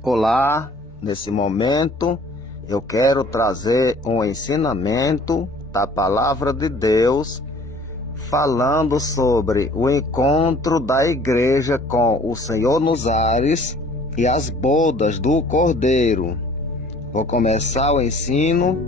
Olá, nesse momento eu quero trazer um ensinamento da Palavra de Deus falando sobre o encontro da igreja com o Senhor nos ares e as bodas do Cordeiro. Vou começar o ensino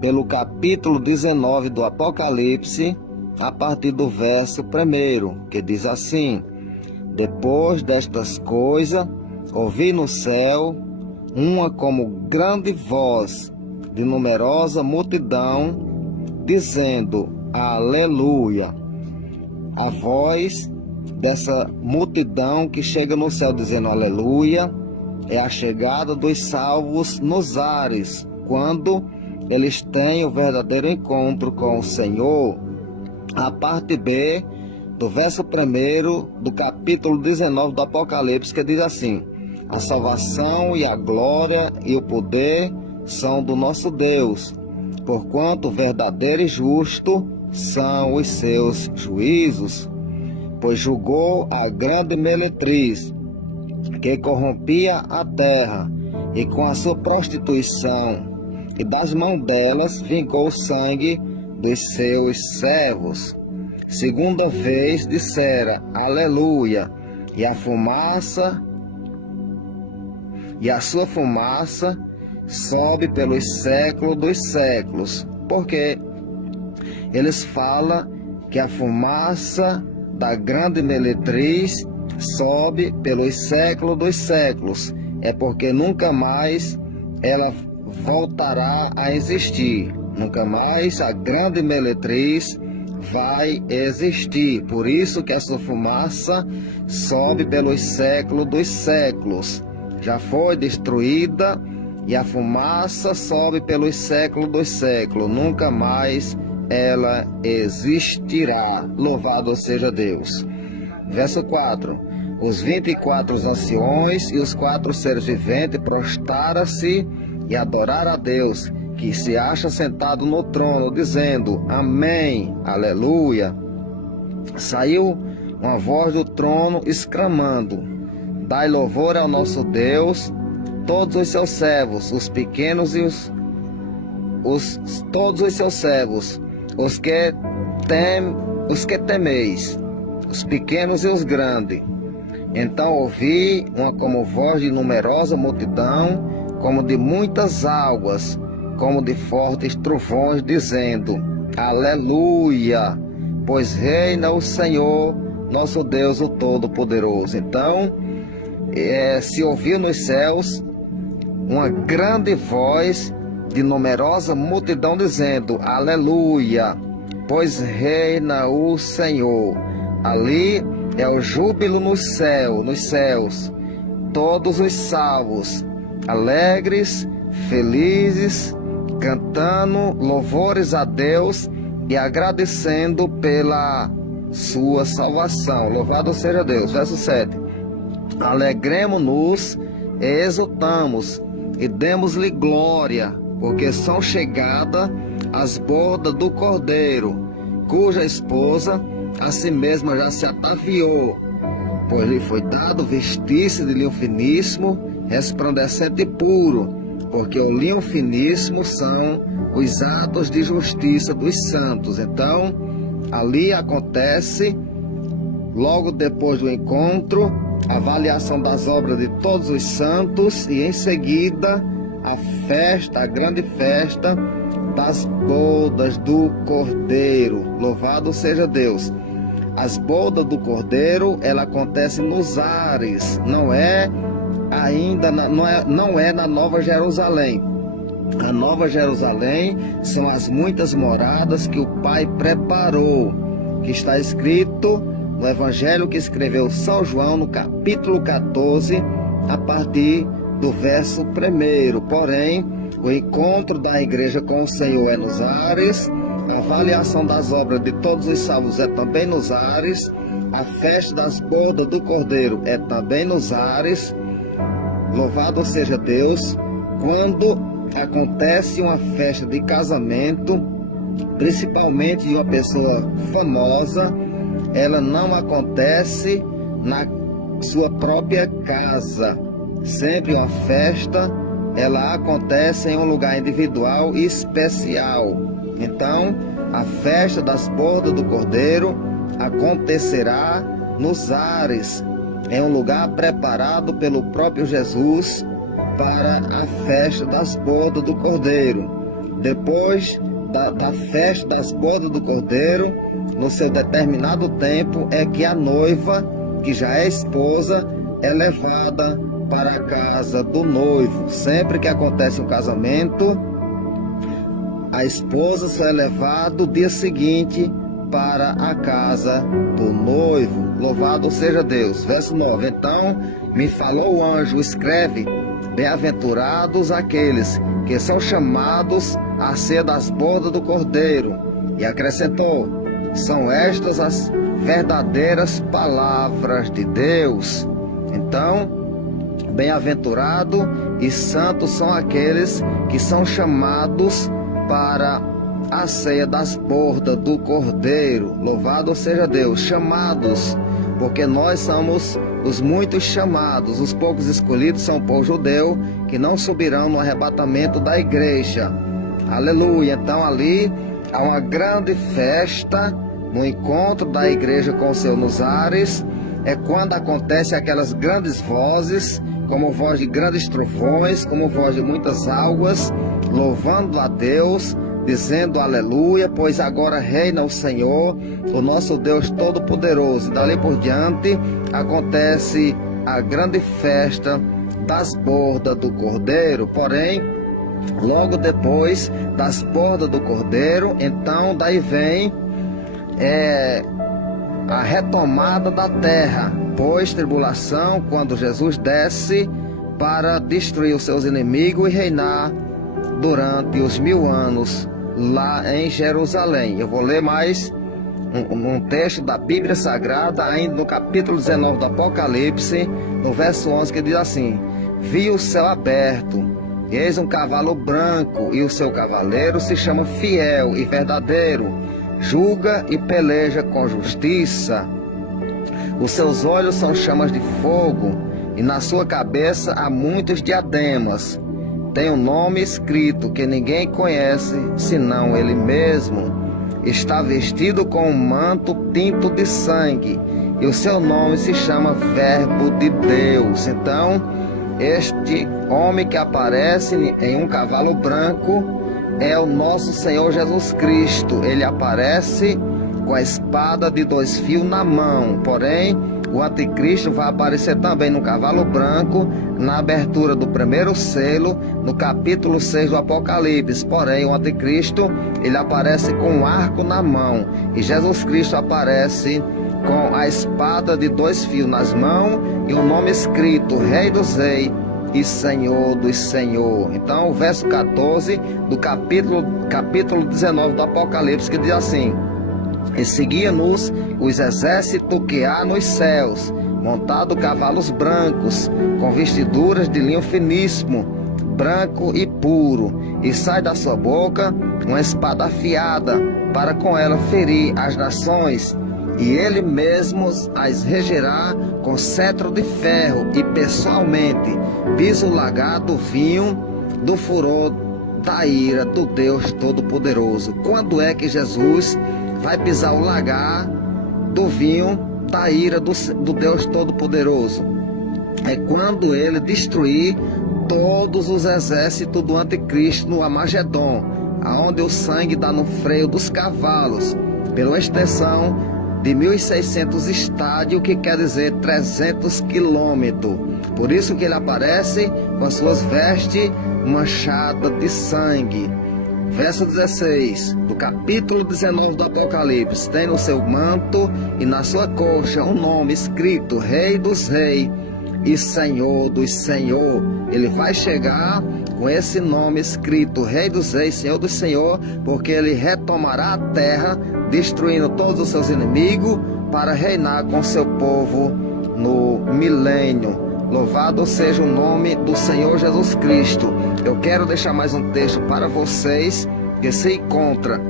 pelo capítulo 19 do Apocalipse, a partir do verso 1, que diz assim: Depois destas coisas, ouvi no céu uma como grande voz de numerosa multidão, dizendo: Aleluia! A voz dessa multidão que chega no céu dizendo aleluia é a chegada dos salvos nos ares, quando eles têm o verdadeiro encontro com o Senhor. A parte B do verso 1 do capítulo 19 do Apocalipse, que diz assim: A salvação e a glória e o poder são do nosso Deus, porquanto verdadeiro e justo são os seus juízos. Pois julgou a grande meretriz, que corrompia a terra, e com a sua prostituição, e das mãos delas vingou o sangue dos seus servos. Segunda vez dissera aleluia, e a sua fumaça sobe pelos séculos dos séculos, porque eles falam que a fumaça da grande meretriz sobe pelos séculos dos séculos, é porque nunca mais ela voltará a existir, nunca mais a grande meretriz vai existir. Por isso que a sua fumaça sobe pelos séculos dos séculos. Já foi destruída e a fumaça sobe pelos séculos dos séculos. Nunca mais ela existirá. Louvado seja Deus. Verso 4. Os 24 anciões e os 4 seres viventes prostraram-se e adoraram a Deus, que se acha sentado no trono, dizendo: Amém, aleluia. Saiu uma voz do trono exclamando: Dai louvor ao nosso Deus, todos os seus servos, os pequenos e todos os seus servos, os que temeis, os pequenos e os grandes. Então ouvi uma como voz de numerosa multidão, como de muitas águas, como de fortes trovões, dizendo: Aleluia! Pois reina o Senhor, nosso Deus, o Todo-Poderoso. Então, se ouviu nos céus uma grande voz de numerosa multidão, dizendo: Aleluia! Pois reina o Senhor. Ali é o júbilo nos céus, todos os salvos, alegres, felizes, cantando louvores a Deus e agradecendo pela sua salvação. Louvado seja Deus. Verso 7. Alegremo-nos e exultamos e demos-lhe glória, porque são chegadas as bodas do Cordeiro, cuja esposa a si mesma já se ataviou, pois lhe foi dado vestir-se de linho finíssimo, resplandecente e puro, porque o linho finíssimo são os atos de justiça dos santos. Então, ali acontece, logo depois do encontro, a avaliação das obras de todos os santos e em seguida a grande festa das bodas do Cordeiro. Louvado seja Deus. As bodas do Cordeiro, ela acontece nos ares, não é na Nova Jerusalém. A Nova Jerusalém são as muitas moradas que o Pai preparou, que está escrito no Evangelho que escreveu São João, no capítulo 14, a partir do verso 1. Porém, o encontro da igreja com o Senhor é nos ares, a avaliação das obras de todos os salvos é também nos ares, a festa das bodas do Cordeiro é também nos ares. Louvado seja Deus. Quando acontece uma festa de casamento, principalmente de uma pessoa famosa, ela não acontece na sua própria casa, sempre uma festa, ela acontece em um lugar individual e especial. Então, a festa das bodas do Cordeiro acontecerá nos ares, em um lugar preparado pelo próprio Jesus para a festa das bodas do Cordeiro. Depois da festa das bodas do Cordeiro, no seu determinado tempo, é que a noiva, que já é esposa, é levada para a casa do noivo. Sempre que acontece um casamento, a esposa só é levada no dia seguinte para a casa do noivo. Louvado seja Deus. Verso 9. Então me falou o anjo: escreve, bem-aventurados aqueles que são chamados a ser das bodas do Cordeiro. E acrescentou: são estas as verdadeiras palavras de Deus. Então, bem-aventurado e santos são aqueles que são chamados para a ceia das bodas do Cordeiro. Louvado seja Deus. Chamados, porque nós somos os muitos chamados. Os poucos escolhidos são o povo judeu, que não subirão no arrebatamento da igreja. Aleluia. Então ali há uma grande festa no encontro da igreja com o Senhor nos ares. É quando acontecem aquelas grandes vozes, como voz de grandes trovões, como voz de muitas águas, louvando a Deus, dizendo aleluia, pois agora reina o Senhor, o nosso Deus Todo-Poderoso. Dali por diante acontece a grande festa das bodas do Cordeiro. Porém, logo depois das bodas do Cordeiro, então daí vem a retomada da terra, pós-tribulação, quando Jesus desce para destruir os seus inimigos e reinar durante os 1000 anos lá em Jerusalém. Eu vou ler mais um texto da Bíblia Sagrada, ainda no capítulo 19 do Apocalipse, no verso 11, que diz assim: vi o céu aberto, e eis um cavalo branco, e o seu cavaleiro se chama Fiel e Verdadeiro, julga e peleja com justiça. Os seus olhos são chamas de fogo, e na sua cabeça há muitos diademas. Tem um nome escrito que ninguém conhece, senão ele mesmo. Está vestido com um manto tinto de sangue, e o seu nome se chama Verbo de Deus. Então, este homem que aparece em um cavalo branco é o nosso Senhor Jesus Cristo. Ele aparece com a espada de 2 fios na mão. Porém, o anticristo vai aparecer também no cavalo branco, na abertura do primeiro selo, no capítulo 6 do Apocalipse. Porém, o anticristo, ele aparece com um arco na mão, e Jesus Cristo aparece com a espada de 2 fios nas mãos e o nome escrito: Rei dos Reis e Senhor dos Senhor. Então, o verso 14 do capítulo 19 do Apocalipse, que diz assim: e seguia-nos os exércitos que há nos céus, montado cavalos brancos, com vestiduras de linho finíssimo, branco e puro, e sai da sua boca uma espada afiada, para com ela ferir as nações, e ele mesmo as regerá com cetro de ferro, e pessoalmente pisolará do vinho do furor da ira do Deus Todo-Poderoso. Quando é que Jesus vai pisar o lagar do vinho da ira do Deus Todo-Poderoso? É quando ele destruir todos os exércitos do anticristo no Armagedon, aonde o sangue dá no freio dos cavalos, pela extensão de 1.600 estádios, que quer dizer 300 quilômetros. Por isso que ele aparece com as suas vestes manchadas de sangue. Verso 16 do capítulo 19 do Apocalipse: tem no seu manto e na sua coxa um nome escrito: Rei dos Reis e Senhor dos Senhor. Ele vai chegar com esse nome escrito: Rei dos Reis, Senhor dos Senhor, porque ele retomará a terra, destruindo todos os seus inimigos, para reinar com seu povo no milênio. Louvado seja o nome do Senhor Jesus Cristo. Eu quero deixar mais um texto para vocês, que se encontra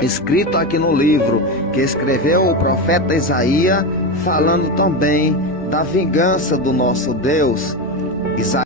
escrito aqui no livro que escreveu o profeta Isaías, falando também da vingança do nosso Deus. Isaías